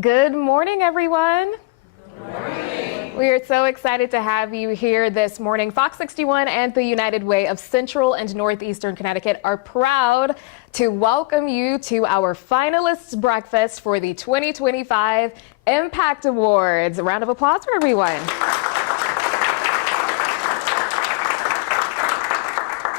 Good morning, everyone. Good morning. We are so excited to have you here this morning. FOX61 and the United Way of Central and Northeastern Connecticut are proud to welcome you to our finalists breakfast for the 2025 ImpaCT Awards. A round of applause for everyone.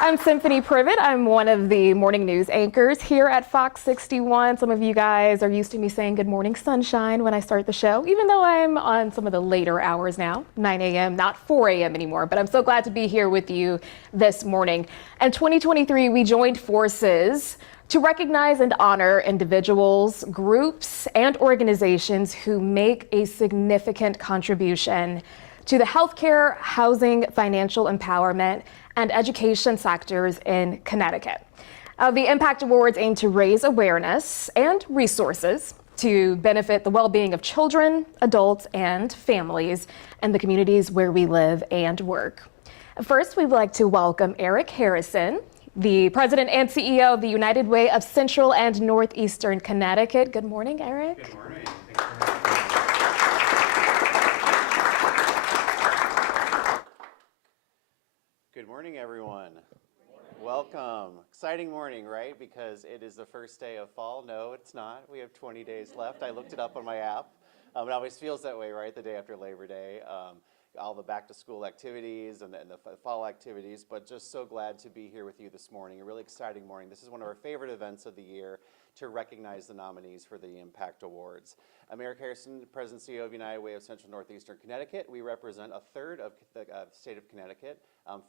I'm Symphony Privet. I'm one of the morning news anchors here at FOX61. Some of you guys are used to me saying good morning sunshine when I start the show, even though I'm on some of the later hours now, 9 a.m., not 4 a.m. anymore. But I'm so glad to be here with you this morning. In 2023, we joined forces to recognize and honor individuals, groups, and organizations who make a significant contribution to the healthcare, housing, financial empowerment, and education sectors in Connecticut. The ImpaCT Awards aim to raise awareness and resources to benefit the well-being of children, adults, and families in the communities where we live and work. First, we'd like to welcome Eric Harrison, the President and CEO of the United Way of Central and Northeastern Connecticut. Good morning, Eric. Good morning. Thanks for having me. Good morning, everyone. Welcome. Exciting morning, right? Because it is the first day of fall. No, it's not. We have 20 days left. I looked it up on my app. It always feels that way, right? The day after Labor Day. All the back-to-school activities and the fall activities, but just so glad to be here with you this morning. A really exciting morning. This is one of our favorite events of the year to recognize the nominees for the ImpaCT Awards. I'm Eric Harrison, President and CEO of United Way of Central Northeastern Connecticut. We represent a third of the state of Connecticut,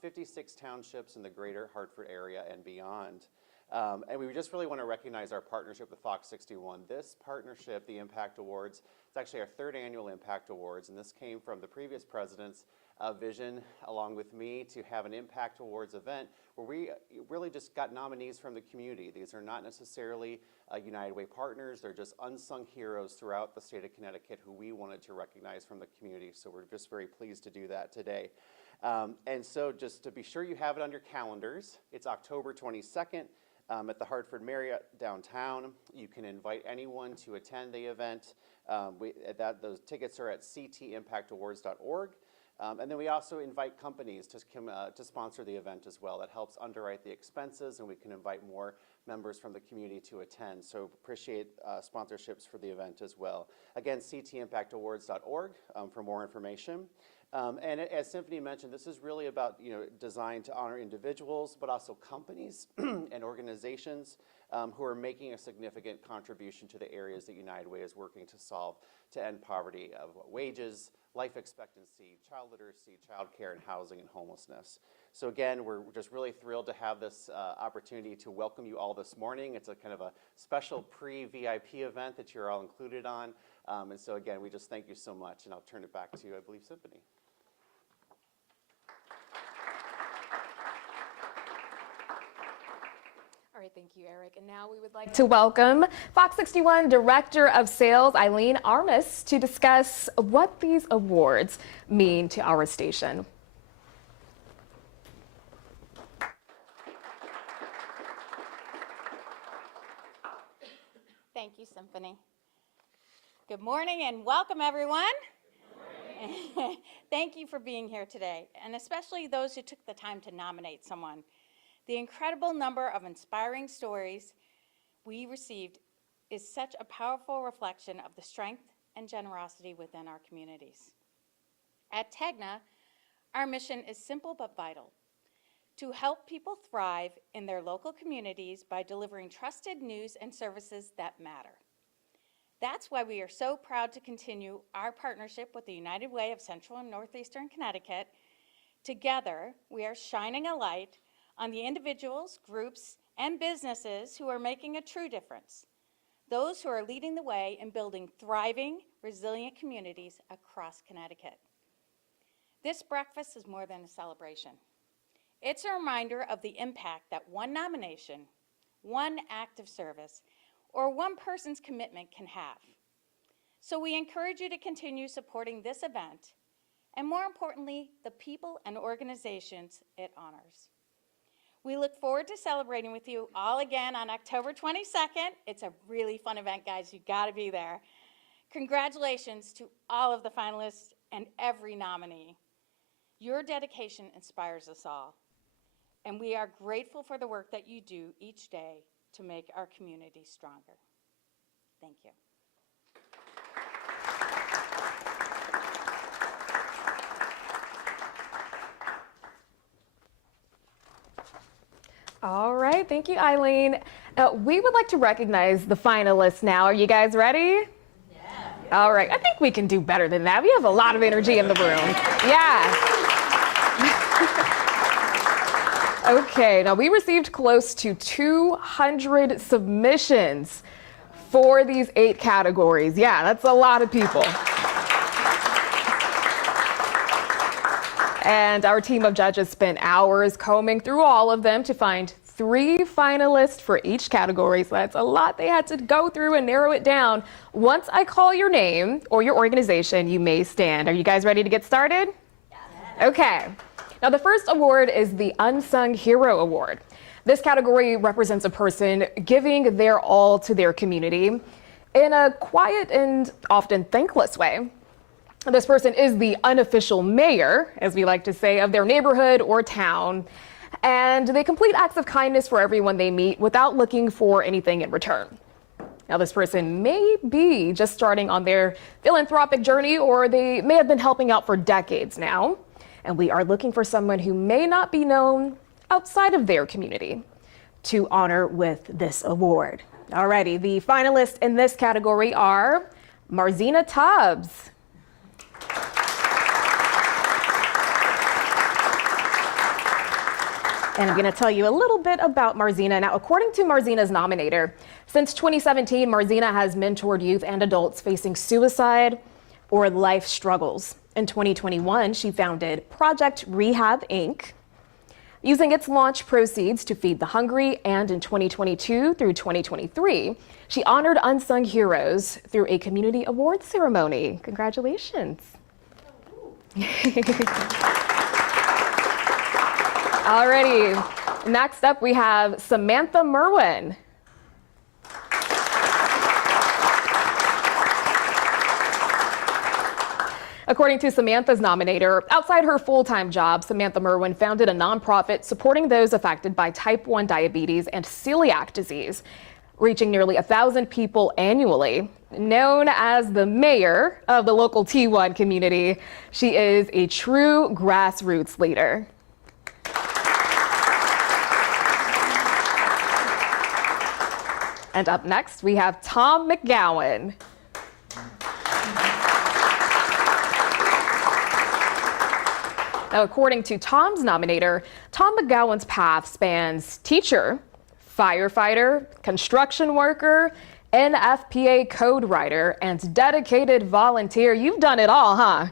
56 townships in the greater Hartford area and beyond. And we just really want to recognize our partnership with FOX61. This partnership, the ImpaCT Awards, it's actually our third annual ImpaCT Awards, and this came from the previous president's vision, along with me, to have an ImpaCT Awards event where we really just got nominees from the community. These are not necessarily United Way partners. They're just unsung heroes throughout the state of Connecticut who we wanted to recognize from the community, so we're just very pleased to do that today. And so just to be sure you have it on your calendars, it's October 22nd. At the Hartford Marriott downtown. You can invite anyone to attend the event. Those tickets are at ctimpactawards.org. And then we also invite companies to sponsor the event as well. That helps underwrite the expenses, and we can invite more members from the community to attend. So appreciate sponsorships for the event as well. Again, ctimpactawards.org for more information. And as Symphony mentioned, this is really about, designed to honor individuals, but also companies and organizations who are making a significant contribution to the areas that United Way is working to solve to end poverty of wages, life expectancy, child literacy, child care, and housing and homelessness. So again, we're just really thrilled to have this opportunity to welcome you all this morning. It's a kind of a special pre-VIP event that you're all included on. And so again, we just thank you so much, and I'll turn it back to, I believe, Symphony. All right, thank you, Eric. And now we would like to welcome FOX61 Director of Sales, Eileen Armis, to discuss what these awards mean to our station. Thank you, Symphony. Good morning and welcome, everyone. Good morning. Thank you for being here today, and especially those who took the time to nominate someone. The incredible number of inspiring stories we received is such a powerful reflection of the strength and generosity within our communities. At TEGNA, our mission is simple but vital: to help people thrive in their local communities by delivering trusted news and services that matter. That's why we are so proud to continue our partnership with the United Way of Central and Northeastern Connecticut. Together, we are shining a light on the individuals, groups, and businesses who are making a true difference, those who are leading the way in building thriving, resilient communities across Connecticut. This breakfast is more than a celebration. It's a reminder of the impact that one nomination, one act of service, or one person's commitment can have. So we encourage you to continue supporting this event, and more importantly, the people and organizations it honors. We look forward to celebrating with you all again on October 22nd. It's a really fun event, guys. You've got to be there. Congratulations to all of the finalists and every nominee. Your dedication inspires us all, and we are grateful for the work that you do each day to make our community stronger. Thank you. All right, thank you, Eileen. We would like to recognize the finalists now. Are you guys ready? Yeah. All right, I think we can do better than that. We have a lot of energy in the room. Yeah. Okay, now we received close to 200 submissions for these 8 categories. Yeah, that's a lot of people. And our team of judges spent hours combing through all of them to find 3 finalists for each category. So that's a lot they had to go through and narrow it down. Once I call your name or your organization, you may stand. Are you guys ready to get started? Yes. Okay. Now the first award is the Unsung Hero Award. This category represents a person giving their all to their community in a quiet and often thankless way. This person is the unofficial mayor, as we like to say, of their neighborhood or town, and they complete acts of kindness for everyone they meet without looking for anything in return. Now, this person may be just starting on their philanthropic journey, or they may have been helping out for decades now, and we are looking for someone who may not be known outside of their community to honor with this award. Alrighty, the finalists in this category are Marzina Tubbs, and I'm going to tell you a little bit about Marzina. Now, according to Marzina's nominator, since 2017, Marzina has mentored youth and adults facing suicide or life struggles. In 2021, she founded Project Rehab, Inc., using its launch proceeds to feed the hungry, and in 2022 through 2023, she honored unsung heroes through a community awards ceremony. Congratulations. Alrighty, next up we have Samantha Merwin. According to Samantha's nominator, outside her full-time job, Samantha Merwin founded a nonprofit supporting those affected by type 1 diabetes and celiac disease, reaching nearly 1,000 people annually. Known as the mayor of the local T1 community, she is a true grassroots leader. And up next, we have Tom McGowan. Now, according to Tom's nominator, Tom McGowan's path spans teacher, firefighter, construction worker, NFPA code writer, and dedicated volunteer. You've done it all, huh?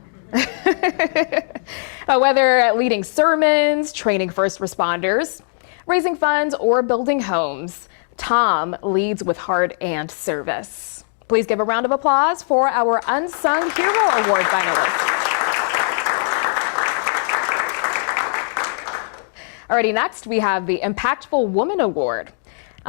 Whether leading sermons, training first responders, raising funds, or building homes, Tom leads with heart and service. Please give a round of applause for our Unsung Hero Award finalists. Alrighty, next we have the Impactful Woman Award.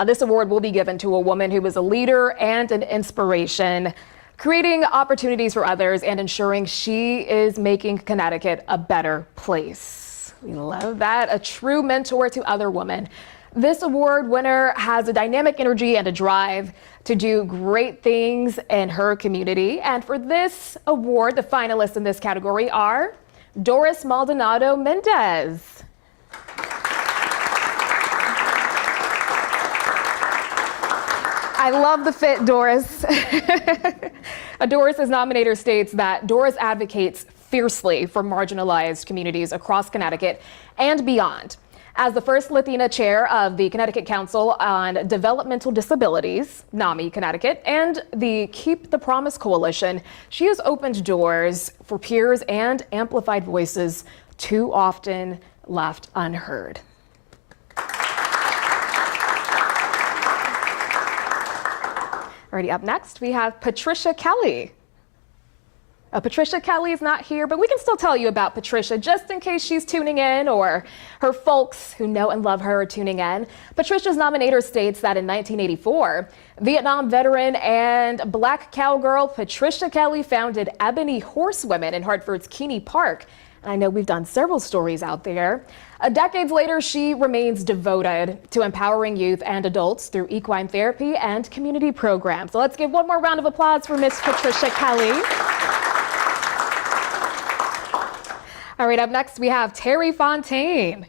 This award will be given to a woman who is a leader and an inspiration, creating opportunities for others and ensuring she is making Connecticut a better place. We love that. A true mentor to other women. This award winner has a dynamic energy and a drive to do great things in her community. And for this award, the finalists in this category are Doris Maldonado Mendez, I love the fit, Doris. Doris's nominator states that Doris advocates fiercely for marginalized communities across Connecticut and beyond. As the first Latina chair of the Connecticut Council on Developmental Disabilities, NAMI Connecticut, and the Keep the Promise Coalition, she has opened doors for peers and amplified voices too often left unheard. Alrighty, up next we have Patricia Kelly. Patricia Kelly's not here, but we can still tell you about Patricia just in case she's tuning in or her folks who know and love her are tuning in. Patricia's nominator states that in 1984, Vietnam veteran and black cowgirl Patricia Kelly founded Ebony Horsewomen in Hartford's Keeney Park. And I know we've done several stories out there. Decades later, she remains devoted to empowering youth and adults through equine therapy and community programs. So let's give one more round of applause for Miss Patricia Kelly. All right, up next we have Terry Fontaine.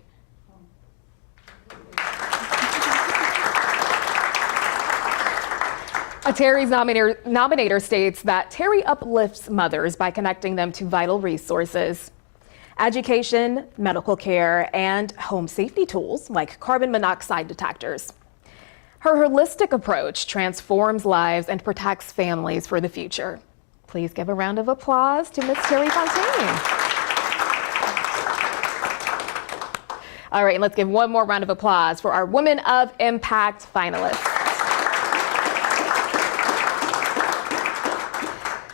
Terry's nominator states that Terry uplifts mothers by connecting them to vital resources, education, medical care, and home safety tools like carbon monoxide detectors. Her holistic approach transforms lives and protects families for the future. Please give a round of applause to Miss Terry Fontaine. All right, and let's give one more round of applause for our Women of ImpaCT finalists.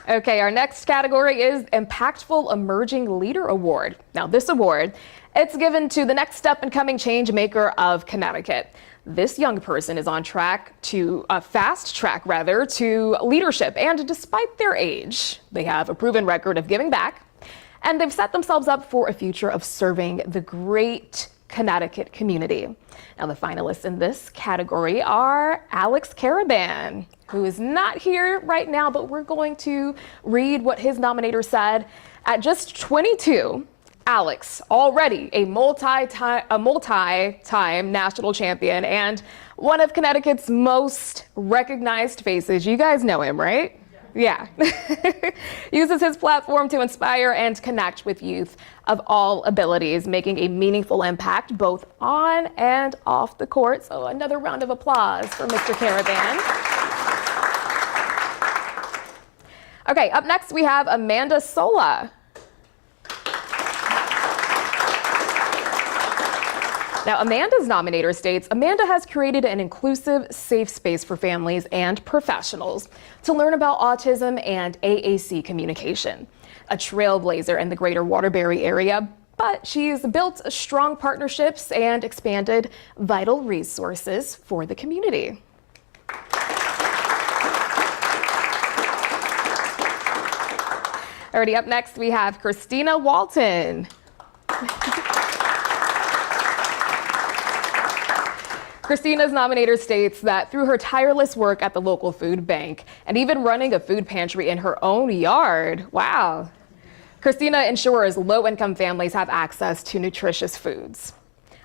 Okay, our next category is Impactful Emerging Leader Award. Now this award, it's given to the next step and coming change maker of Connecticut. This young person is on track to fast track to leadership, and despite their age, they have a proven record of giving back, and they've set themselves up for a future of serving the great Connecticut community. Now the finalists in this category are Alex Caraban, who is not here right now, but we're going to read what his nominator said. At just 22, Alex, already a multi-time national champion and one of Connecticut's most recognized faces. You guys know him, right? Yeah. Uses his platform to inspire and connect with youth of all abilities, making a meaningful impact both on and off the court. So another round of applause for Mr. Caravan. Okay, up next we have Amanda Sola. Now, Amanda's nominator states, Amanda has created an inclusive, safe space for families and professionals to learn about autism and AAC communication. A trailblazer in the greater Waterbury area, but she's built strong partnerships and expanded vital resources for the community. Already up next, we have Christina Walton. Christina's nominator states that through her tireless work at the local food bank and even running a food pantry in her own yard, wow, Christina ensures low-income families have access to nutritious foods.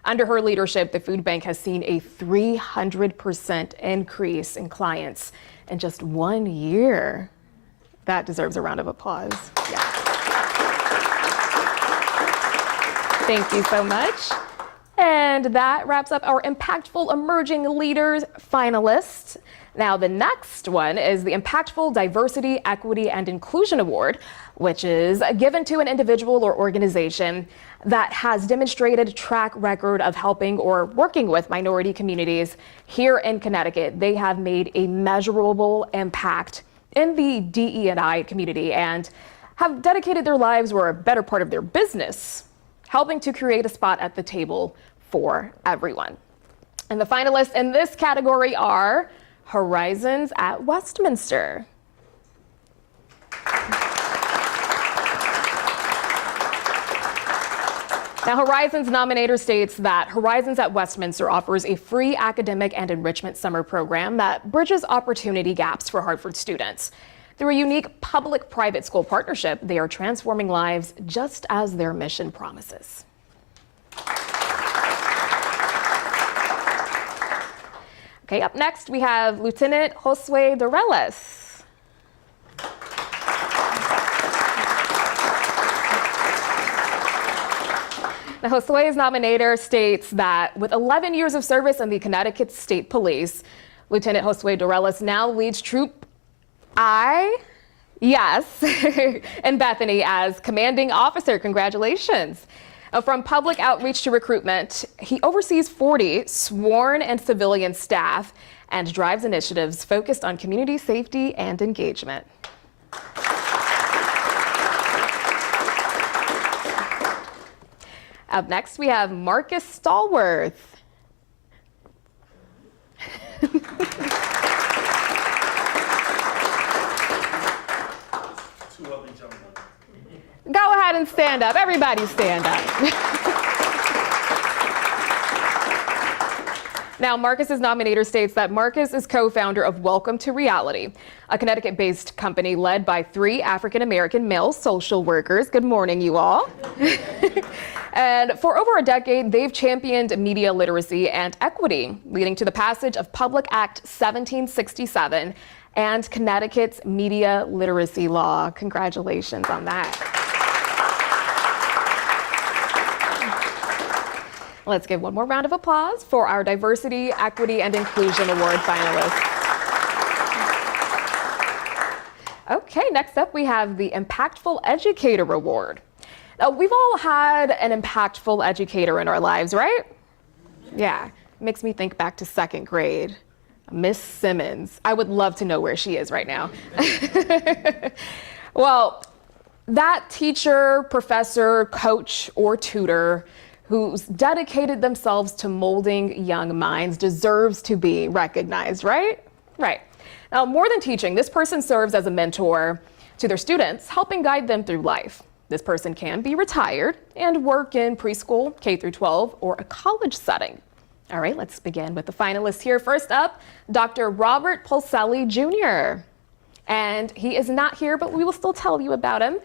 Under her leadership, the food bank has seen a 300% increase in clients in just 1 year. That deserves a round of applause. Yeah. Thank you so much. And that wraps up our Impactful Emerging Leaders finalists. Now the next one is the Impactful Diversity, Equity, and Inclusion Award, which is given to an individual or organization that has demonstrated track record of helping or working with minority communities here in Connecticut. They have made a measurable impact in the DE&I community and have dedicated their lives or a better part of their business helping to create a spot at the table for everyone. And the finalists in this category are Horizons at Westminster. Now, Horizons nominator states that Horizons at Westminster offers a free academic and enrichment summer program that bridges opportunity gaps for Hartford students. Through a unique public-private school partnership, they are transforming lives just as their mission promises. Okay, up next we have Lieutenant Josue Doreles. Now, Josue's nominator states that with 11 years of service in the Connecticut State Police, Lieutenant Josue Doreles now leads Troop in Bethany as commanding officer. Congratulations. From public outreach to recruitment, he oversees 40 sworn and civilian staff and drives initiatives focused on community safety and engagement. Up next, we have Marcus Stallworth. Go ahead and stand up. Everybody stand up. Now, Marcus's nominator states that Marcus is co-founder of Welcome to Reality, a Connecticut-based company led by 3 African-American male social workers. Good morning, you all. And for over a decade, they've championed media literacy and equity, leading to the passage of Public Act 1767 and Connecticut's media literacy law. Congratulations on that. Let's give one more round of applause for our Diversity, Equity, and Inclusion Award finalists. Okay, next up we have the Impactful Educator Award. Now, we've all had an impactful educator in our lives, right? Yeah, makes me think back to 2nd grade. Miss Simmons. I would love to know where she is right now. Well, that teacher, professor, coach, or tutor who's dedicated themselves to molding young minds deserves to be recognized, right? Right. Now, more than teaching, this person serves as a mentor to their students, helping guide them through life. This person can be retired and work in preschool, K through 12, or a college setting. All right, let's begin with the finalists here. First up, Dr. Robert Pulselli Jr. And he is not here, but we will still tell you about him.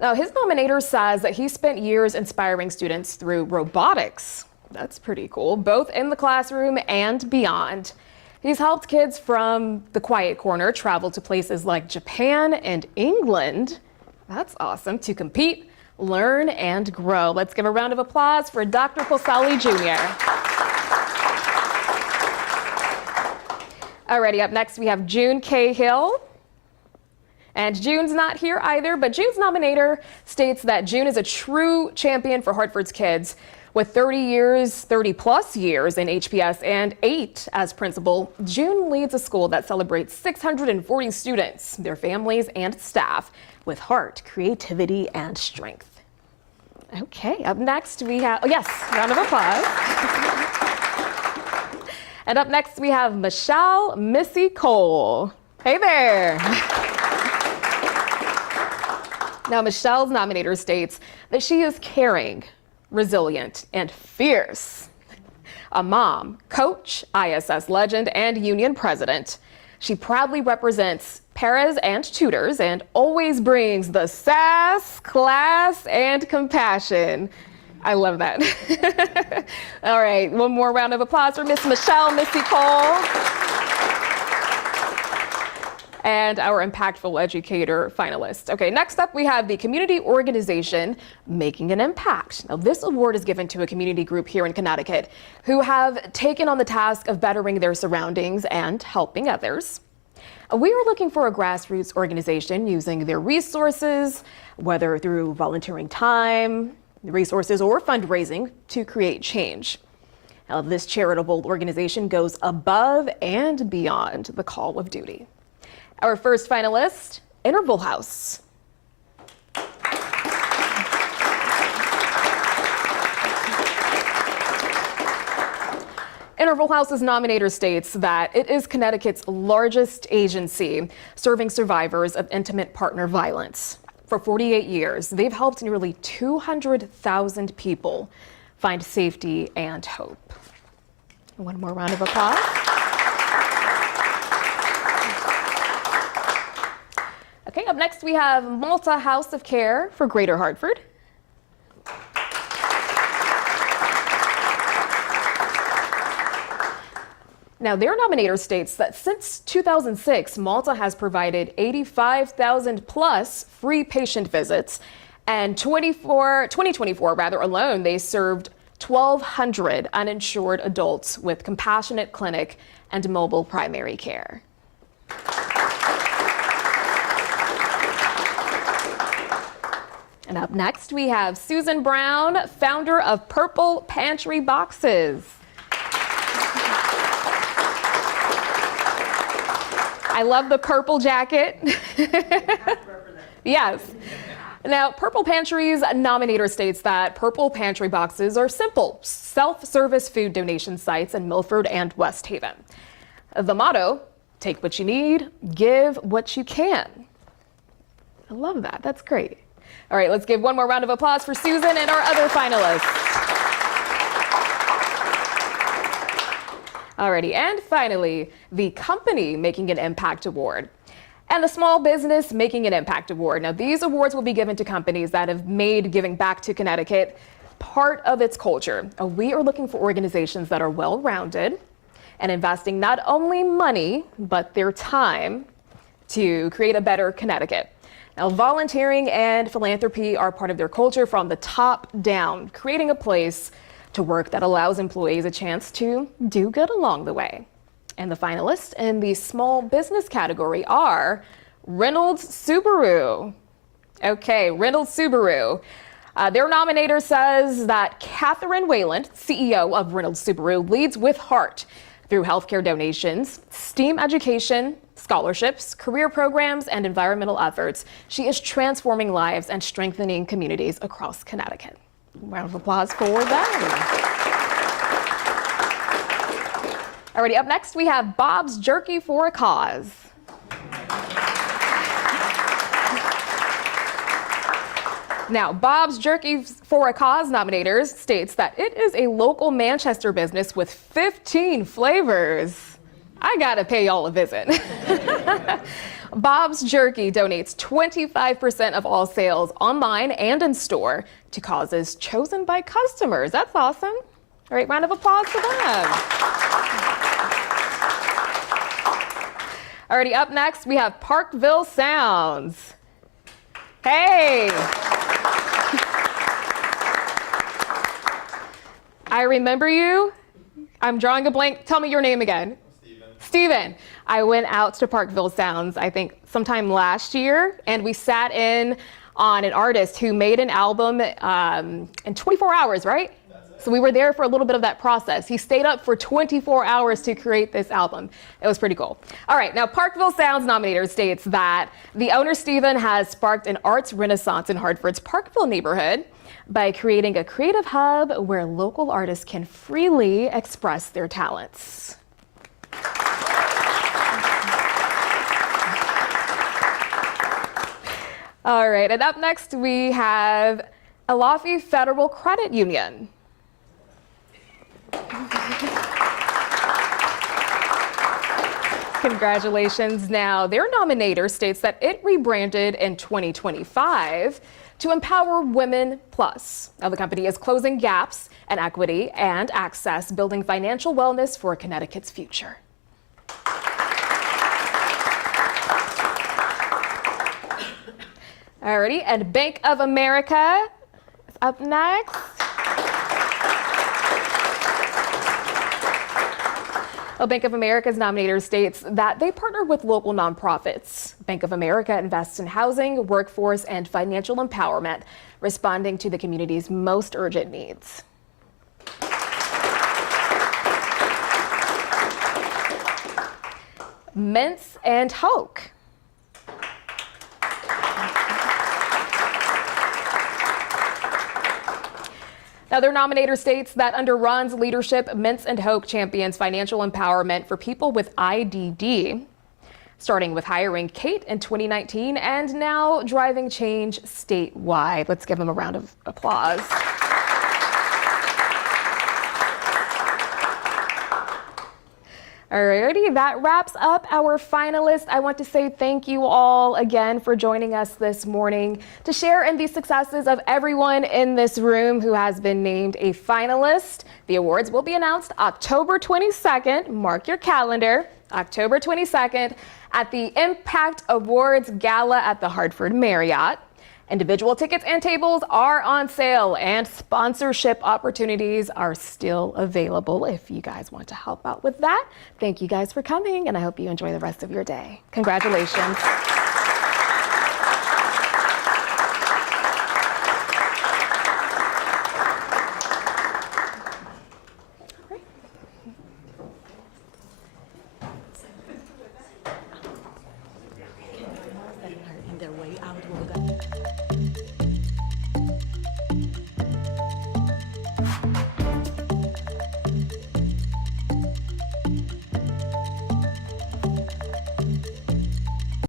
Now, his nominator says that he spent years inspiring students through robotics. That's pretty cool, both in the classroom and beyond. He's helped kids from the quiet corner travel to places like Japan and England. That's awesome, to compete, learn, and grow. Let's give a round of applause for Dr. Pulselli Jr. Alrighty, up next we have June Cahill. And June's not here either, but June's nominator states that June is a true champion for Hartford's kids. With 30 plus years in HPS and 8 as principal, June leads a school that celebrates 640 students, their families, and staff with heart, creativity, and strength. Okay, up next we have, oh yes, round of applause. And up next we have Michelle Missy Cole. Hey there. Now, Michelle's nominator states that she is caring, resilient, and fierce. A mom, coach, ISS legend, and union president, she proudly represents paras and tutors and always brings the sass, class, and compassion. I love that. All right, one more round of applause for Miss Michelle Missy Cole. And our Impactful Educator finalist. Okay, next up we have the community organization Making an Impact. Now, this award is given to a community group here in Connecticut who have taken on the task of bettering their surroundings and helping others. We are looking for a grassroots organization using their resources, whether through volunteering time, resources, or fundraising to create change. Now, this charitable organization goes above and beyond the call of duty. Our first finalist, Interval House. Interval House's nominator states that it is Connecticut's largest agency serving survivors of intimate partner violence. For 48 years, they've helped nearly 200,000 people find safety and hope. One more round of applause. Okay, up next we have Malta House of Care for Greater Hartford. Now, their nominator states that since 2006, Malta has provided 85,000 plus free patient visits, and 2024 alone, they served 1,200 uninsured adults with compassionate clinic and mobile primary care. And up next, we have Susan Brown, founder of Purple Pantry Boxes. I love the purple jacket. Yes. Now, Purple Pantry's nominator states that Purple Pantry boxes are simple, self-service food donation sites in Milford and West Haven. The motto, take what you need, give what you can. I love that. That's great. All right, let's give one more round of applause for Susan and our other finalists. Alrighty, and finally, the Company Making an Impact Award and the Small Business Making an Impact Award. Now, these awards will be given to companies that have made giving back to Connecticut part of its culture. We are looking for organizations that are well-rounded and investing not only money, but their time to create a better Connecticut. Now, volunteering and philanthropy are part of their culture from the top down, creating a place to work that allows employees a chance to do good along the way. And the finalists in the small business category are Reynolds Subaru. Okay, Reynolds Subaru. Their nominator says that Catherine Wayland, CEO of Reynolds Subaru, leads with heart through healthcare donations, STEAM education, scholarships, career programs, and environmental efforts. She is transforming lives and strengthening communities across Connecticut. Round of applause for them. Alrighty, up next we have Bob's Jerky for a Cause. Now, Bob's Jerky for a Cause nominators states that it is a local Manchester business with 15 flavors. I gotta pay y'all a visit. Bob's Jerky donates 25% of all sales online and in store to causes chosen by customers. That's awesome. All right, round of applause for them. Alrighty, up next we have Parkville Sounds. Hey. I remember you. I'm drawing a blank. Tell me your name again. Steven. I went out to Parkville Sounds, I think sometime last year, and we sat in on an artist who made an album in 24 hours, right? So we were there for a little bit of that process. He stayed up for 24 hours to create this album. It was pretty cool. All right, now Parkville Sounds nominator states that the owner, Steven, has sparked an arts renaissance in Hartford's Parkville neighborhood by creating a creative hub where local artists can freely express their talents. All right, and up next we have Elafi Federal Credit Union. Congratulations. Now, their nominator states that it rebranded in 2025 to Empower Women Plus. Now, the company is closing gaps in equity and access, building financial wellness for Connecticut's future. Alrighty, and Bank of America is up next. Well, Bank of America's nominator states that they partner with local nonprofits. Bank of America invests in housing, workforce, and financial empowerment, responding to the community's most urgent needs. Mints and Hoke. Now, their nominator states that under Ron's leadership, Mints and Hoke champions financial empowerment for people with IDD, starting with hiring Kate in 2019 and now driving change statewide. Let's give them a round of applause. Alrighty, that wraps up our finalists. I want to say thank you all again for joining us this morning to share in the successes of everyone in this room who has been named a finalist. The awards will be announced October 22nd. Mark your calendar, October 22nd at the ImpaCT Awards Gala at the Hartford Marriott. Individual tickets and tables are on sale, and sponsorship opportunities are still available if you guys want to help out with that. Thank you guys for coming, and I hope you enjoy the rest of your day. Congratulations.